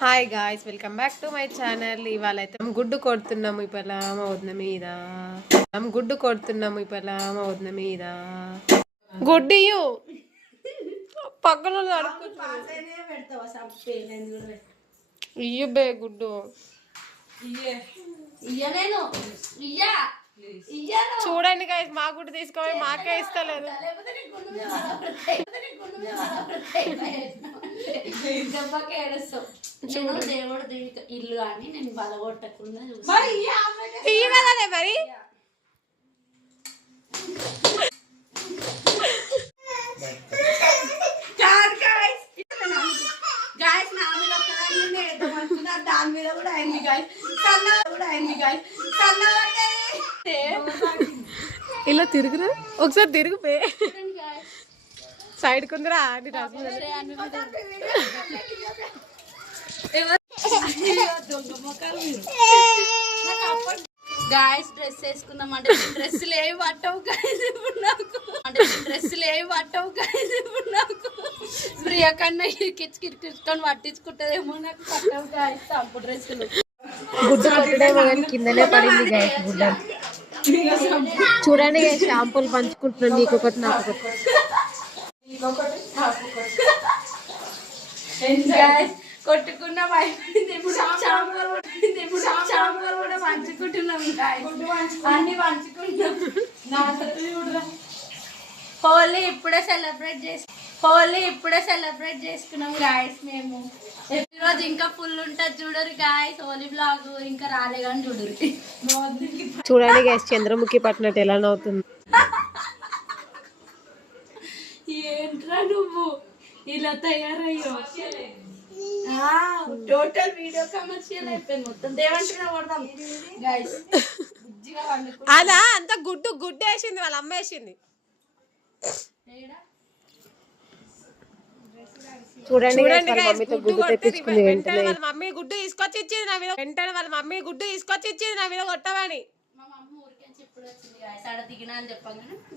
Hi guys, welcome back to my channel. ఇవాళ అయితే గుడ్డు కొడుతున్నాము ఇప్పల మా వదిన మీద. గుడ్డు కొడుతున్నాము ఇప్పల మా వదిన మీద. గుడ్డియు పక్కన ఇయ్యు బే గుడ్డు చూడండి గాయ్స్, మా గుడ్డు తీసుకోవాలి మాకే ఇస్తలేదు. దేవుడు ఇల్లు అని నేను బలగొట్టకుండా మరి దాని మీద కూడా అయింది ఇలా తిరుగురా, ఒకసారి తిరుగుపే సైడ్ కుందరా. గాయస్ డ్రెస్ వేసుకుందాం అంటే డ్రెస్సులు ఏవి పట్టవు గాయస్ ఇప్పుడు నాకు. ప్రియ కన్నా కిచ్చుకొని పట్టించుకుంటదేమో, నాకు పట్టవు గాయస్ అప్పుడు డ్రెస్సులు. గుడ్డు కొట్టడేమో కానీ కిందనే పడింది గాయస్ గుడ్డ. చూడండి షాంపూలు పంచుకుంటున్నాను, నీకు ఒకటి నాకు ఒకటి. కొట్టుకున్నాం అయిపోయింది, ఇప్పుడు షాంపూలు కూడా పంచుకుంటున్నాం, అన్ని పంచుకుంటున్నాం. హోలీ ఇప్పుడే సెలబ్రేట్ చేసుకున్నాం గాయస్ మేము. ఈరోజు ఇంకా ఫుల్ ఉంటుంది చూడరు గాయస్. హోలీ బ్లాగ్ ఇంకా రాలే కానీ చూడరు. చూడండి గాయస్ చంద్రముఖి పట్టినట్టు ఎలా నవ్వుతుంది. ఏంట్రా నువ్వు ఇలా తయారయ్యో, టోటల్ వీడియో కమర్షియల్ అయిపోయింది మొత్తం. దేవంటున్నా కొడదాం గైస్. అలా అంత గుడ్డు వేసింది, వాళ్ళ అమ్మ వేసింది. చూడండి గుడ్డు తెప్పించుకుంది. వెంటనే వాళ్ళ మమ్మీ గుడ్డు తీసుకొచ్చి ఇచ్చింది నా మీద కొట్టమని.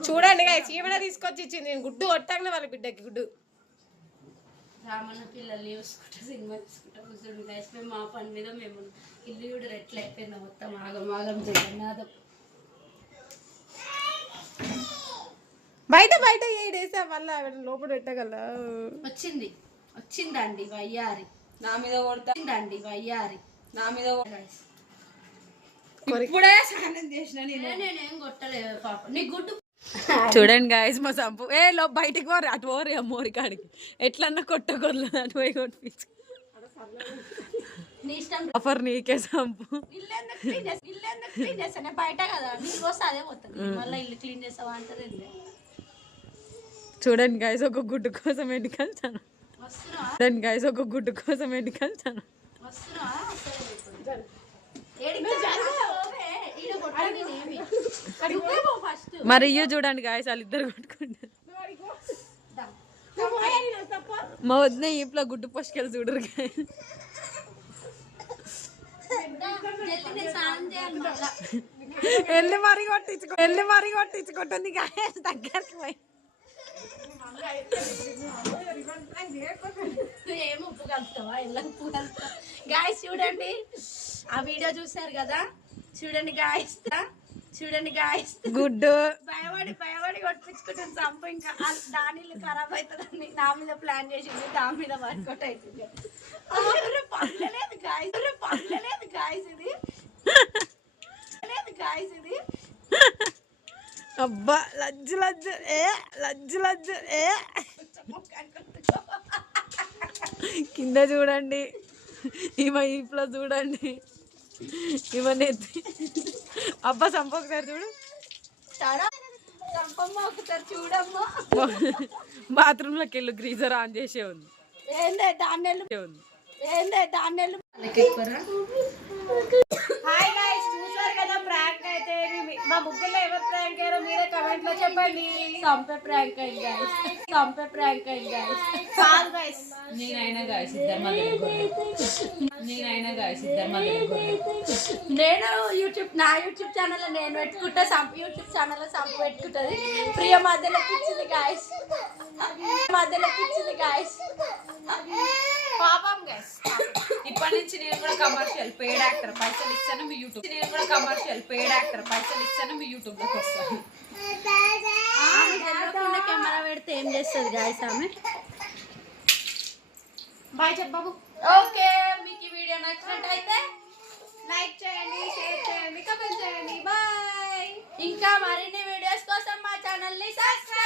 చూడండి గైస్, ఈవిడ తీసుకొచ్చి ఇచ్చింది. నేను గుడ్డు కొట్టాకనే వాళ్ళ బిడ్డకి గుడ్డు. రామన్న పిల్లలు చూసుకుంటా, సినిమా చూసుకుంటా కూర్చోండి గైస్. మేము మా పని మీద మేము ఇల్లు కూడా రెట్లు అయిపోయింది మొత్తం. ఆగం జగన్నాథం. బయట ఏడేసా మళ్ళా లోపల పెట్టగల. వచ్చిందండి వయ్యారి నా మీద కొడుతుందండి. ఇప్పుడే స్నానం చేసిన నేనేం కొట్టలేదు పాప. నీ గుడ్డు చూడండి గాయస్, మా సంపు బయటికి పోరు, అటు పోరు మోరి కాడికి. ఎట్లన్నా కొట్టకూడదు, అటు పోయి కొట్టించు. ఆఫర్ నీకే సంపు. ఇల్లు బయట కదా, నీకు వస్తే అదే పోతుంది. మళ్ళీ ఇల్లు క్లీన్ చేస్తావా అంటది. చూడండి గాయస్, ఒక గుడ్డు కోసం ఎన్నికలుతాను. మరి ఇయ్యో చూడండి గాయస్, వాళ్ళిద్దరు కొట్టుకుంటారు. మా వదిన ఇంట్లో గుడ్డు పోసుకెళ్ళి చూడరు గాయస్. వెళ్ళి మరీ కొట్టించుకుంటుంది గాయస్ దగ్గరికి పోయి. ఏం ఉప్పు కలుపుతావా? ఎలా ఉప్పు కలుపుతావు గాయస్? చూడండి, ఆ వీడియో చూసారు కదా. చూడండి గాయస్ గుడ్డు భయపడి కొట్టించుకుంటుంది సంపు. ఇంకా దాని ఇల్లు ఖరాబ్ అవుతుందని నా మీద ప్లాన్ చేసింది, దాని మీద వర్కౌట్ అవుతుంది. పడలేదు గాయస్ ఇది. అబ్బా లజ్జు కింద చూడండి, ఈమె ఇంట్లో చూడండి, ఈమె నెత్తి. అబ్బా సంప ఒకసారి చూడు, ఒకసారి చూడమ్మా. బాత్రూమ్ లోకి వెళ్ళు, గ్రీజర్ ఆన్ చేసే ఉంది. హాయ్ గైస్, చూసారు కదా ప్రాంక్ అయితే. మా ముగ్గురులో ఎవరు ప్రాంక్ అయ్యారో మీరే కమెంట్ లో చెప్పండి. సంపే ప్రాంక్ అయింది గైస్, సంపే ప్రాంక్ అయింది గైస్. కాదు గైస్, నేనైనా గాయస్ ఇద్దరు మధ్యలో నేను నా యూట్యూబ్ ఛానల్ నేను పెట్టుకుంటా, యూట్యూబ్ ఛానల్ సంప పెట్టుకుంటది. ప్రియ మధ్యలో పిచ్చింది గాయస్, మధ్యలో పిచ్చింది గాయస్. పాపం గైస్. ఇప్పటి నుంచి నేను కూడా కమర్షియల్ పెయిడ్ యాక్టర్ పైసలు ఇస్తాను మీ యూట్యూబ్, నేను కూడా కమర్షియల్ పెయిడ్ యాక్టర్ పైసలు ఇస్తాను మీ యూట్యూబ్ లోకి వస్తాను. కెమెరా పెడితే ఏం చేస్తుంది గాయస్ ఆమె. బాయ్ చెప్పు బాబు. ఓకే, మీకు ఈ వీడియో నచ్చినట్టయితే లైక్ చేయండి, షేర్ చేయండి, కామెంట్ చేయండి. బాయ్. ఇంకా మరిన్ని వీడియోస్ కోసం మా ఛానల్ ని సబ్స్క్రైబ్